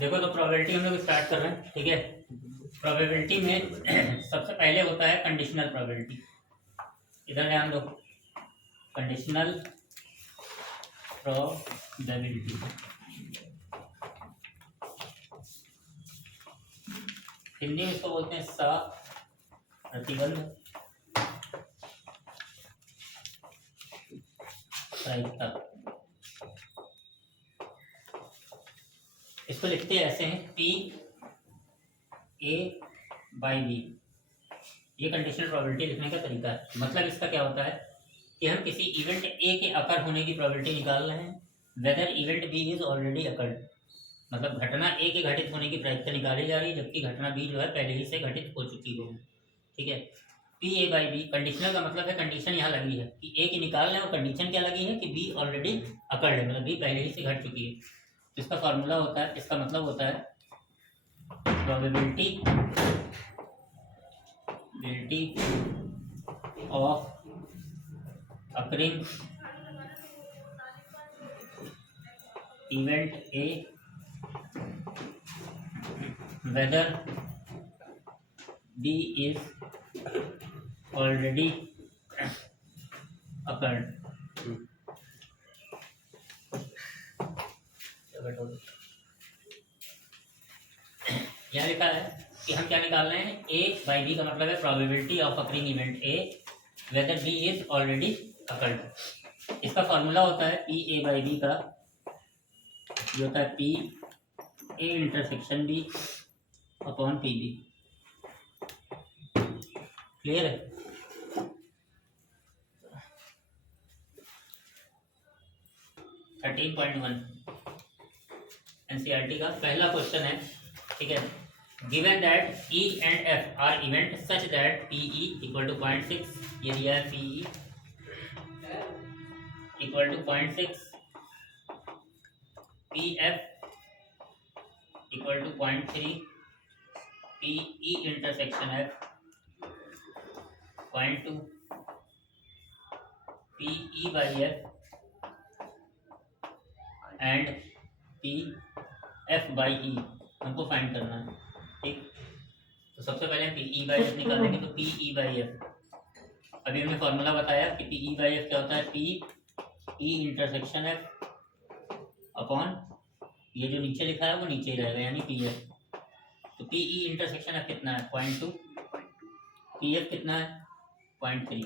देखो तो प्रोबेबिलिटी हम लोग स्टार्ट कर रहे हैं, ठीक है। प्रोबेबिलिटी में सबसे पहले होता है कंडीशनल प्रोबेबिलिटी। इधर ध्यान दो, कंडीशनल प्रोबेबिलिटी। हिंदी में इसको बोलते हैं प्रतिबंध प्रायिकता। इसको लिखते हैं ऐसे हैं, पी ए बाई बी। ये कंडीशनल प्रोबेबिलिटी लिखने का तरीका है। मतलब इसका क्या होता है कि हम किसी इवेंट ए के अकर होने की प्रोबेबिलिटी निकाल रहे हैं, whether event B is already occurred. मतलब घटना ए के घटित होने की प्रायिकता निकाली जा रही है, जबकि घटना बी जो है पहले ही से घटित हो चुकी हो, ठीक है। P A by B, conditional का मतलब है कंडीशन यहाँ लगी है कि ए की निकाल रहे हैं और कंडीशन क्या लगी है कि बी ऑलरेडी अकर्ड है, मतलब बी पहले ही से घट चुकी है। तो इसका फॉर्मूला होता है, इसका मतलब होता है probability of occurring event A whether B is already occurred. यहाँ लिखा है कि हम क्या निकाल रहे हैं, ए बाई बी का मतलब है probability of occurring event A whether B is already occurred. इसका फॉर्मूला होता है पी ए बाई बी का, ये होता है P A intersection B upon P B. Clear है? थर्टीन पॉइंट वन एनसीईआरटी का पहला क्वेश्चन है, ठीक है। Given that E and F are event such that P E equal to 0.6, ये दिया है P E equal to 0.6, P F equal to 0.3, P E intersection F 0.2, P E by F and P F by E हमको find करना है, ठीक। तो सबसे पहले पी ई बाई एफ निकालेंगे, तो पी ई बाई एफ अभी हमने फॉर्मूला बताया कि पी ई बाई एफ क्या होता है, P E intersection F upon ये जो नीचे लिखा है वो नीचे ही रहेगा, यानी पी एफ। तो पी ई इंटरसेक्शन एफ कितना है 0.2, पी एफ कितना है 0.3,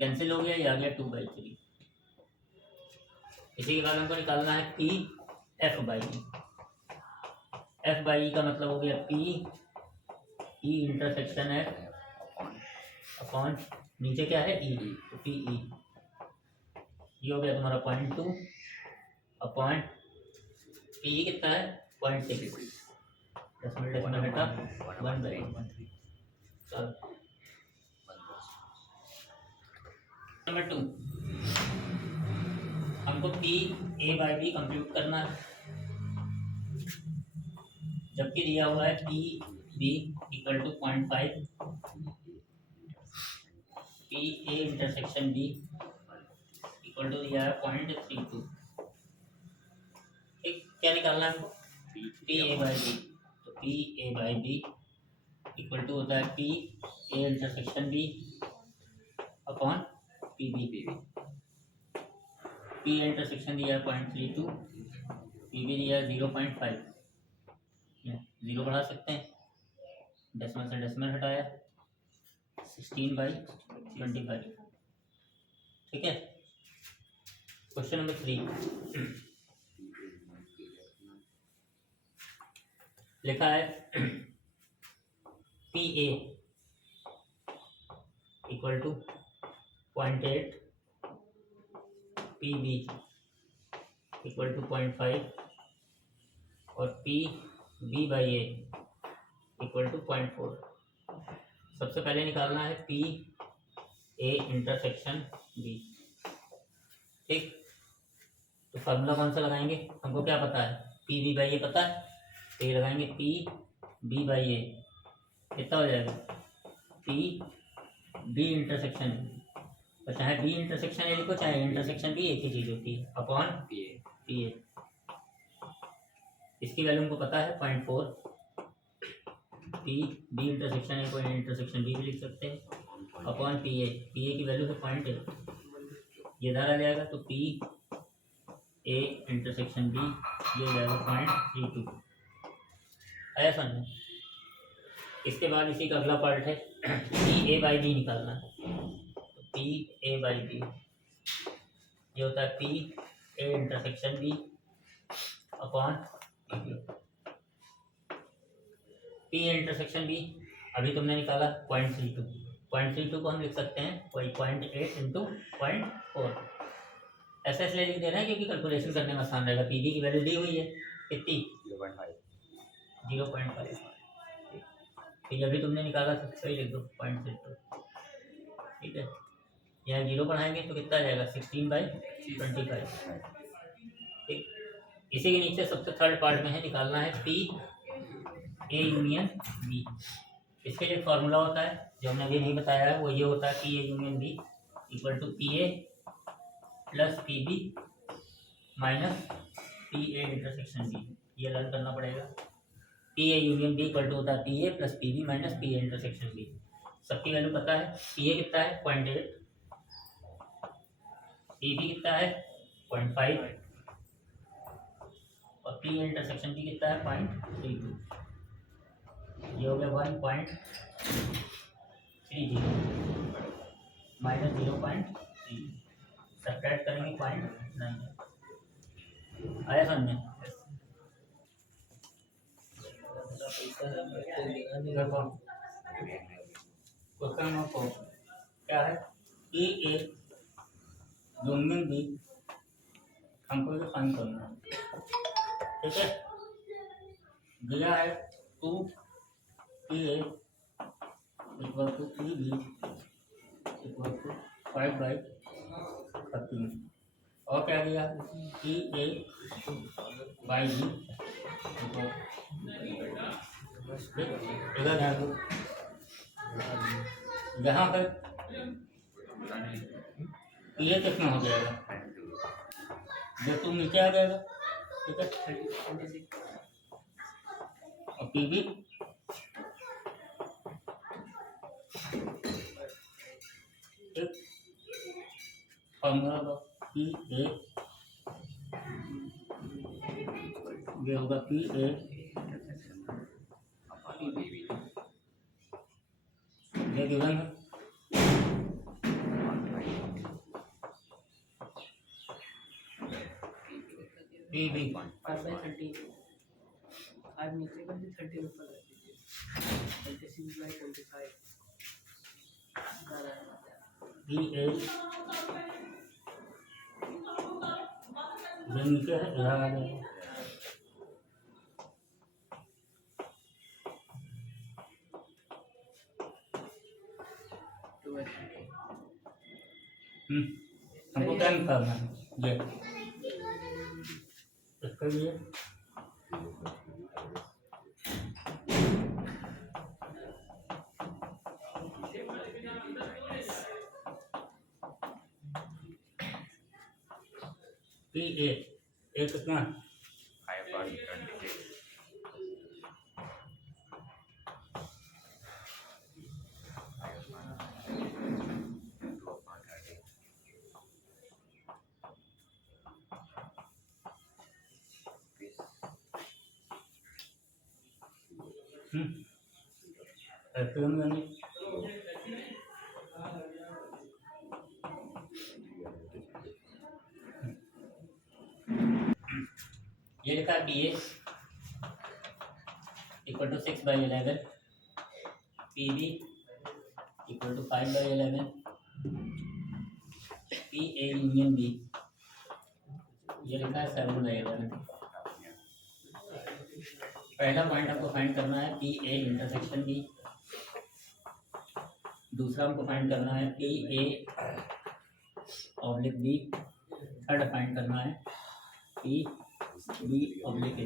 कैंसिल हो गया, ये आ गया 2/3। इसी के बाद हमको निकालना है P F by E. F by E का मतलब हो गया P E intersection F upon नीचे क्या है ई, तो पी ई, ये हो गया तुम्हारा 0.2 अपॉन पी ई कितना है 0.6, डेसिमल हटा 1/3। नंबर 2, हमको P A by B compute करना है, जबकि दिया हुआ है P B equal to 0.5, P A intersection B equal to दिया है 0.32। ठीक, क्या निकालना है हमको, पी ए बाई बी। तो P A by B equal to होता है P A intersection B upon P B. P intersection दिया है 0.32, पी बी दिया है 0.5, 0 बढ़ा सकते हैं, डेसिमल से डेसिमल हटाया 16/25। ठीक है। क्वेश्चन नंबर 3 लिखा है P A equal to 0.8, P B equal to 0.5 और P B by A equal to 0.4। सबसे पहले निकालना है पी ए इंटरसेक्शन बी। ठीक, तो फार्मूला कौन सा लगाएंगे, हमको क्या पता है, पी बी बाई ए पता है, तो ये लगाएंगे पी बी बाई ए, कितना हो जाएगा पी बी इंटरसेक्शन, तो चाहे बी इंटरसेक्शन ए लिखो चाहे इंटरसेक्शन बी, एक ही चीज़ होती है, अपॉन पी ए। इसकी वैल्यू हमको पता है 0.4, पी बी इंटरसेक्शन ए को इंटरसेक्शन बी भी लिख सकते हैं अपॉन पी ए की वैल्यू है 0.8, ये इधर आ जाएगा तो पी ए इंटरसेक्शन बी ये हो जाएगा 0.32। आया समझ में? इसके बाद इसी का अगला पार्ट है पी ए बाई बी निकालना है। तो पी ए बाई बी ये होता है P A intersection B upon P A intersection B अभी तुमने निकाला 0.32 को हम लिख सकते हैं 0.8 इंटू 0.4। ऐसे इसलिए लिख दे रहे हैं क्योंकि कैलकुलेशन करने में आसान रहेगा। पी बी की वैल्यू दी हुई है कितनी 0.5, ठीक है। अभी तुमने निकाला तो सही लिख दो 0.32, ठीक है। यहाँ 0 बढ़ाएंगे तो कितना आ जाएगा 16/25, ठीक। इसी के नीचे सबसे थर्ड पार्ट में है निकालना है पी ए यूनियन बी। इसके लिए फॉर्मूला होता है जो हमने अभी नहीं बताया है, वो ये होता है P A union B equal to P A plus P B minus P A intersection B. ये लर्न करना पड़ेगा। P A union B equal to होता है P A plus P B minus P A intersection B. सबकी value पता है। P A कितना है 0.8, पी बी कितना है 0.5 और पी ए इंटरसेक्शन बी कितना है 0.32। ये हो गया 1.30 माइनस 0.3, सब्ट्रैक्ट करेंगे 0.9। आया समझ में? क्वेश्चन को क्या है कि एक यूनियन बी हमको ये फाइंड करना है, ठीक है। दिया है 2 P A equal to P B equal to 5/13 और क्या दिया P A by B equal to ध्यान दो यहाँ पर ये कितना हो जाएगा जो तुम नीचे आ जाएगा, ठीक है। और P B formula P A ये होगा पी ए ये गिवन है पी बी 5/30 5 नीचे कर दी 30 ऊपर कर दीजिए 26/25 पी ए ये नीचे है इधर आ जाएगा हमको क्या निकालना है ये इसके लिए पी ए कितना 5/26 ऐसे हम यानी ये लिखा है P A equal to 6/11 P B equal to 5/11 P A union B ये लिखा है 7/11। पहला पॉइंट हमको फाइंड करना है पी ए इंटरसेक्शन बी, दूसरा हमको फाइंड करना है P A oblique B, third find करना है पी बी ऑब्लिक ए।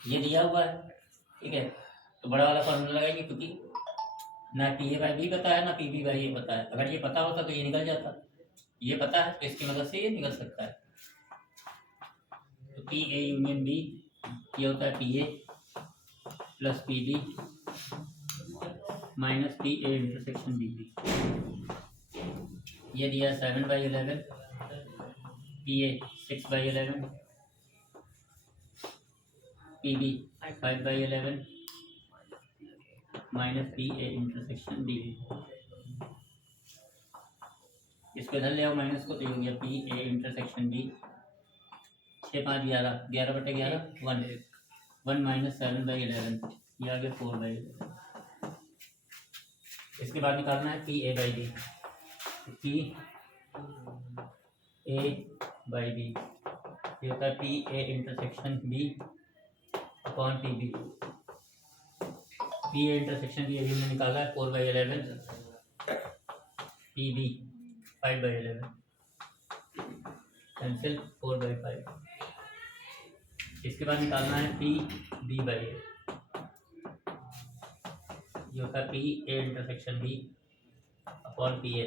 ये दिया हुआ है, ठीक है। तो बड़ा वाला फॉर्मूला लगाएंगे क्योंकि ना पी ए बाई बी पता है ना पी बी बाई ए पता है। अगर ये पता होता तो ये निकल जाता, ये पता है तो इसकी मदद से ये निकल सकता है। तो पी ए यूनियन बी ये होता है P A plus P B minus P A intersection B B. ये दिया 7/11, P A 6/11, P B 5/11 minus P A intersection D B. इसको इधर ले आओ माइनस को, तो ये हो गया P A intersection B 6 5 11 11/11 1 minus 7/11 ये आ गया 4/11। इसके बाद निकालना है P A by B. P A by B ये होता है P A intersection B upon P B. P A intersection B अभी हमने निकाला है 4/11, पी बी 5/11 कैंसिल 4/5। इसके बाद निकालना है पी बी बाई ए। ये होता है P A intersection B upon P A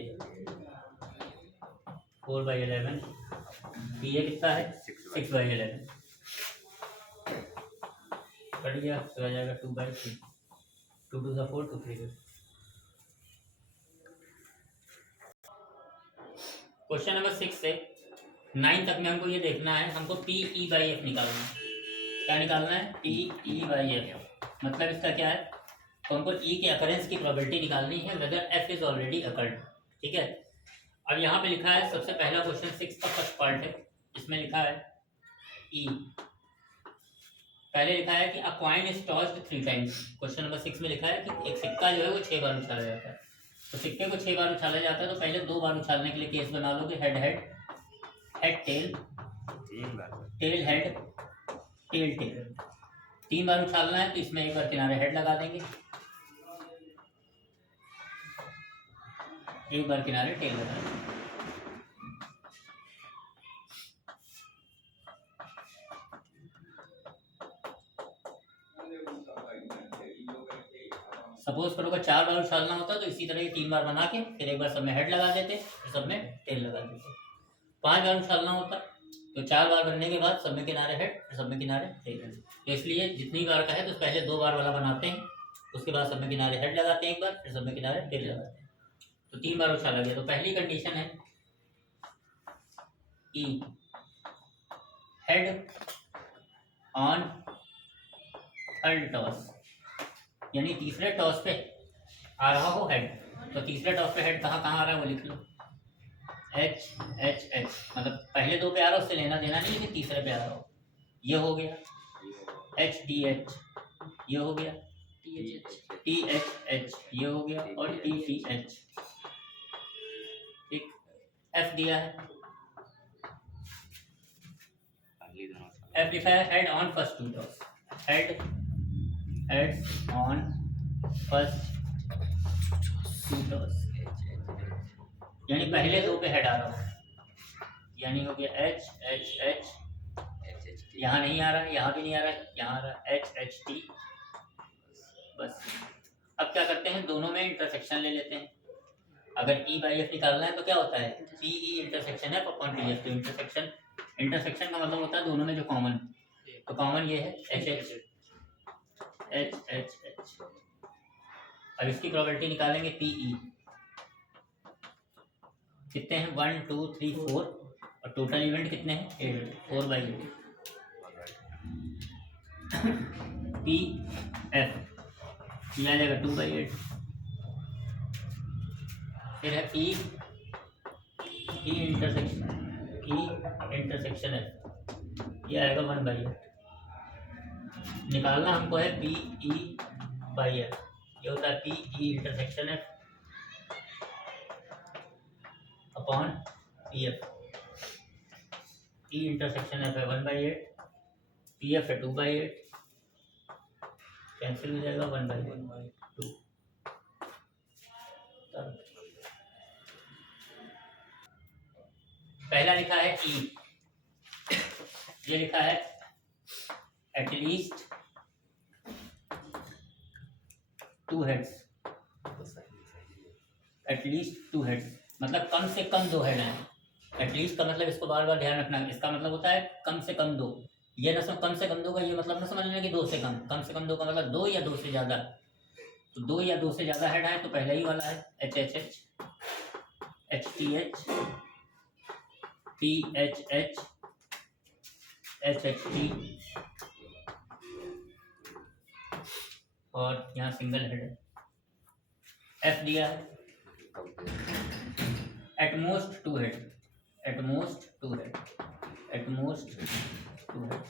4/11, P A कितना है 6/11 कट गया तो आ जाएगा 2/3, 2 2 4 2 3। क्वेश्चन नंबर 6 से 9 तक में हमको ये देखना है, हमको पी ई बाई एफ निकालना है। क्या निकालना है? P E by F. मतलब इसका क्या है, तो हमको ई के अकरेंस की प्रोबेबिलिटी निकालनी है whether F is already occurred. ठीक है, अब यहाँ पे लिखा है सबसे पहला क्वेश्चन 6 का फर्स्ट पार्ट है, इसमें लिखा है ई। पहले लिखा है कि अ coin is tossed 3 times. Question number 6 में लिखा है कि एक सिक्का जो है वो 6 बार उछाला जाता है। तो सिक्के को 6 बार उछाला जाता है तो पहले 2 बार उछालने के लिए केस बना लो कि head head, head tail, tail head, tail tail. 3 बार उछालना है तो इसमें एक बार किनारे हेड लगा देंगे, एक बार किनारे टेल लगा देंगे। सपोज करो कि 4 बार उछालना होता तो इसी तरह ये 3 बार बना के फिर एक बार सब में हेड लगा देते, फिर सब में टेल लगा देते। 5 बार उछालना होता तो 4 बार बनने के बाद सब में किनारे हेड, फिर सब में किनारे टेल। तो इसलिए जितनी बार का है तो पहले 2 बार वाला बनाते हैं, उसके बाद सब में किनारे हेड लगाते हैं एक बार, फिर सब में किनारे टेल लगाते हैं। तो 3 बार उछाला गया। तो पहली कंडीशन है ई हेड ऑन थर्ड टॉस, यानी तीसरे टॉस पे आ रहा हो हेड। तो तीसरे टॉस पे हेड कहाँ कहाँ आ रहा है वो लिख लो, एच एच एच। मतलब पहले 2 पे आ रहा उससे लेना देना नहीं, लेकिन तीसरे पे आ रहा हो। ये हो गया एच डी एच, ये हो गया टी एच एच, ये हो गया, और टी टी एच। ठीक, एफ दिया है, एफ लिखा है head on first 2 toss, head heads on first 2 toss, यानी पहले 2 पे हेड आ रहा है, यानी हो गया एच एच एच। यहाँ नहीं आ रहा है, यहाँ भी नहीं आ रहा है, यहाँ आ रहा है एच एच टी। बस अब क्या करते हैं, दोनों में इंटरसेक्शन ले लेते हैं। अगर ई बाई एफ निकालना है तो क्या होता है, पी ई इंटरसेक्शन है अपॉन पी एफ। तो इंटरसेक्शन, इंटरसेक्शन का मतलब होता है दोनों में जो कॉमन, तो कॉमन ये है H H H H H. अब इसकी प्रोबेबिलिटी निकालेंगे पी ई, कितने हैं 1 2 3 4, और टोटल इवेंट कितने हैं 8, 4/8। पी एफ ये आ जाएगा 2/8। फिर है पी ई इंटरसेक्शन एफ, ये आएगा 1/8। निकालना हमको है पी ई बाई एफ, ये होता है P E intersection F upon P F. ई इंटरसेक्शन एफ है 1/8, पी एफ है 2/8, कैंसिल हो जाएगा 1/2। पहला लिखा है ई, ये लिखा है एटलीस्ट 2 हेड्स, एटलीस्ट 2 हेड्स मतलब कम से कम 2 हेड हैं। एटलीस्ट का मतलब इसको बार बार ध्यान रखना है, इसका मतलब होता है कम से कम दो। ये ना कम से कम दो का ये मतलब ना समझ लेना कि दो से कम, कम से कम दो का मतलब दो या दो से ज़्यादा। तो दो या दो से ज़्यादा हेड है तो पहले ही वाला है H H H, H T H, T H H, H H T, और यहाँ सिंगल हेड है। एफ दिया है, at most two head, at most two head, at most two head.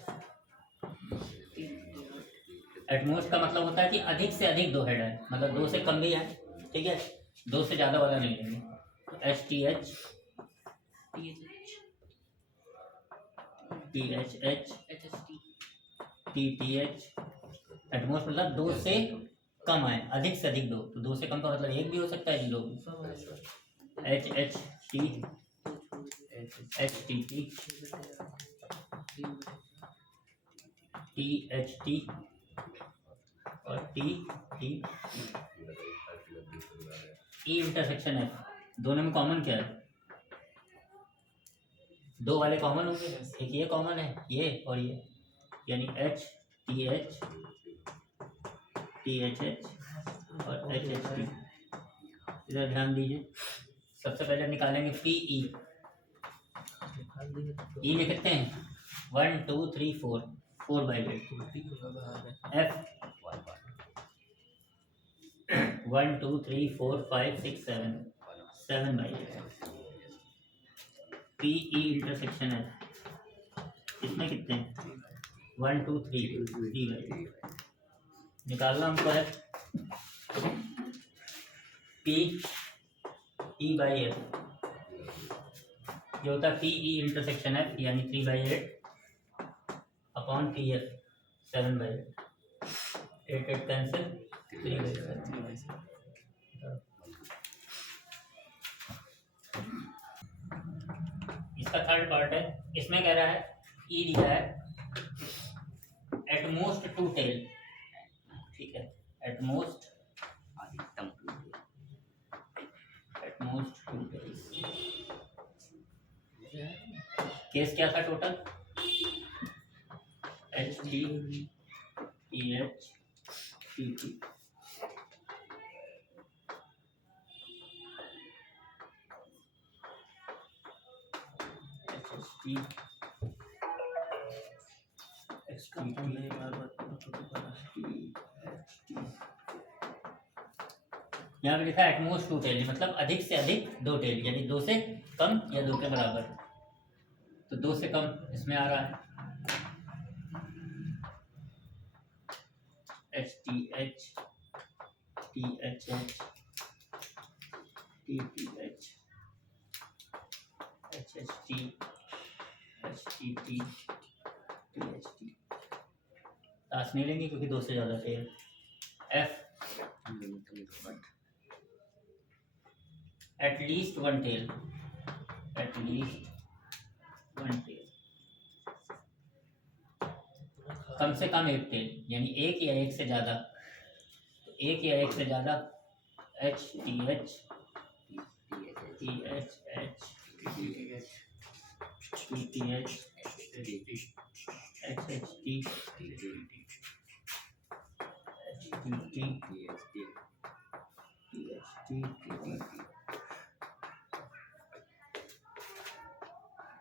At most का मतलब होता है कि अधिक से अधिक दो हेड है, मतलब दो से कम भी है, ठीक है, दो से ज़्यादा वाला नहीं लेंगे। H T H, T H H, T T H. At most मतलब दो से कम है, अधिक से अधिक दो, तो दो से कम का मतलब एक भी हो सकता है, जीरो भी। H H T, H T T, T H T और टी टी। ई इंटरसेक्शन है, दोनों में कॉमन क्या है? दो वाले कॉमन होंगे, एक ये कॉमन है, ये और ये, यानी H T H, T H H और एच एच टी। इधर ध्यान दीजिए, सबसे पहले निकालेंगे पी ई। ई लिखते हैं 1 2 3 4, 4/8। एफ 1 2 3 4 5 6 7, 7/8। पी ई इंटरसेक्शन है, इसमें कितने हैं? 1 2 3, 3/8। निकालना हमको है पी ई बाई एफ। ये होता है पी ई इंटरसेक्शन एफ, यानी 3/8 अपॉन पी एफ 7/8। 8 8 कैंसिल, 3/7। इसका थर्ड पार्ट है, इसमें कह रहा है ई दिया है एटमोस्ट टू टेल, ठीक है, at most, at most two tail. Case क्या था total? H T, T H, T T. यहाँ पे लिखा है एटमोस्ट टू टेल, मतलब अधिक से अधिक दो टेल, यानी दो से कम या दो के बराबर। तो दो से कम इसमें आ रहा है H T H, T H H, T T H, H H T, H T T, T H T. ताश नहीं लेंगे क्योंकि दो से ज़्यादा tail. F at least one tail, at least one tail, कम से कम एक टेल, यानी एक या एक से ज़्यादा। तो एक या एक से ज़्यादा H T H, T H H, T T H, H H T,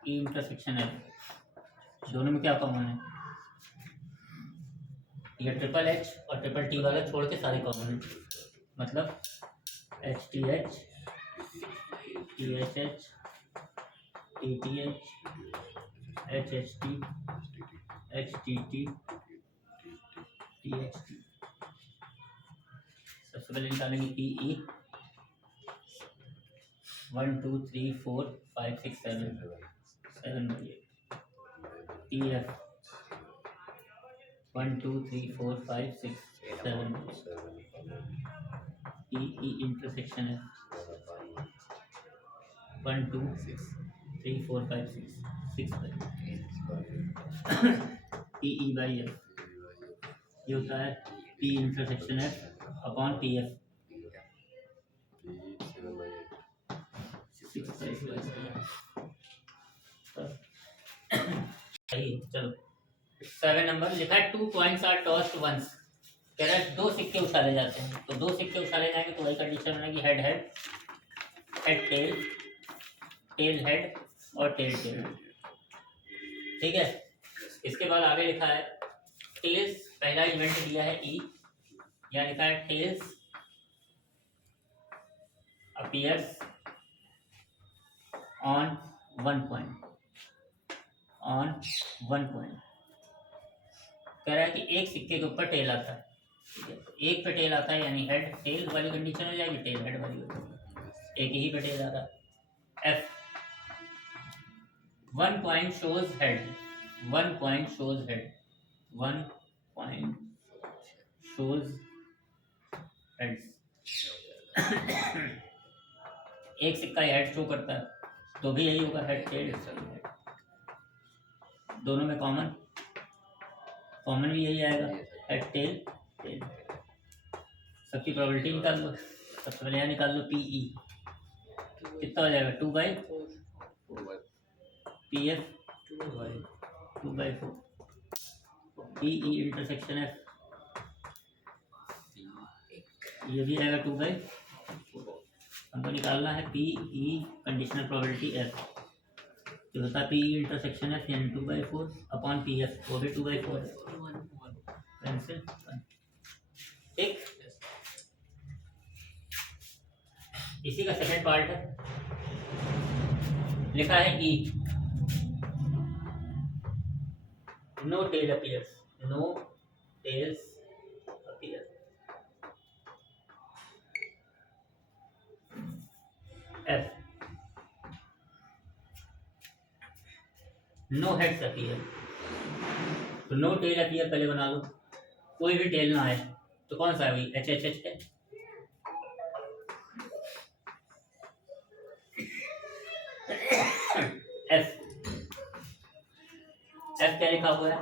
E intersection है, दोनों में क्या कॉमन है? ये ट्रिपल एच और ट्रिपल टी वाला छोड़ के सारे कॉमन है, मतलब H T H, T H H, T T H, H H T, H T T, T H T. सबसे पहले निकालेंगे पी ई 1 2 3 4 5 6 7, 7/8। T F 1 2 3 4 5 6 7। ई ई इंटरसेक्शन है 1 2 3 4 5 6, 6/8। पी ई बाई एफ, ये होता है P intersection F upon P F, 6/8। सही है। चलो 7 नंबर लिखा है 2 coins आर टॉस्ड वंस। कह रहा है 2 सिक्के उछाले जाते हैं, तो 2 सिक्के उछाले जाएंगे तो वही कंडीशन बनेगी head head, head tail, tail head और टेल टेल। ठीक है। इसके बाद आगे लिखा है टेल्स, पहला इवेंट दिया है ई, यहाँ लिखा है tails appears on 1 point, on 1 point. कह रहा है कि एक सिक्के के ऊपर टेल आता है, ठीक है, एक पे टेल आता है यानी हेड टेल वाली कंडीशन हो जाएगी, टेल हेड वाली हो जाएगी, एक ही पे टेल आ रहा है। F 1 point shows head, 1 point shows head, 1 point shows head. एक सिक्का हेड शो करता है तो भी यही होगा हेड टेल, दोनों में कॉमन भी यही आएगा हेड टेल टेल। सबकी प्रोबेबिलिटी निकाल लो। सबसे पहले यहाँ निकाल लो पी ई, कितना हो जाएगा 2/4, P F 2/4, P E intersection F ये भी आएगा 2/4। हमको निकालना है पी ई कंडीशनल प्रोबेबिलिटी एफ, जो होता है पी ई इंटरसेक्शन एफ यानी 2/4 अपॉन पी एफ, वो भी 2/4 कैंसिल। ठीक, इसी का सेकंड पार्ट है, लिखा है E no tail appears, no tails appear. F no heads appear, तो नो टेल अपीयर पहले बना लो, कोई भी टेल ना आए तो कौन सा है एच एच एच है। एफ एफ क्या लिखा हुआ है,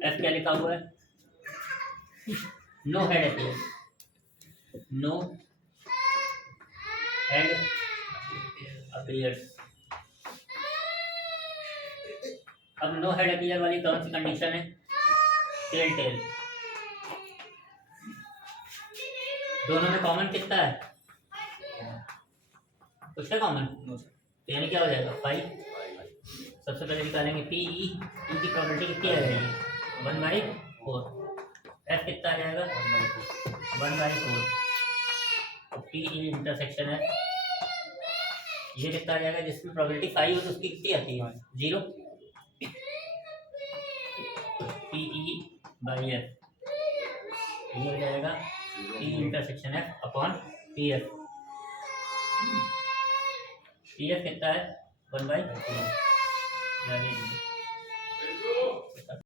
एफ क्या लिखा हुआ है, no head appear, no head appears. अब नो हेड अपीयर वाली कौन सी कंडीशन है, टेल टेल। दोनों में कॉमन कितना है, कुछ है कॉमन, यानी क्या हो जाएगा 5। सबसे पहले निकालेंगे पी ई, इनकी प्रोबेबिलिटी कितनी आ जाएगी 1/4। एफ कितना आ जाएगा 1/4, पी ई इंटरसेक्शन है ये कितना आ जाएगा, जिसमें प्रोबेबिलिटी 5 हो तो उसकी कितनी आती है 0, पी ई बाई एफ ये हो जाएगा P intersection F upon P F. P F कितना है 1/4।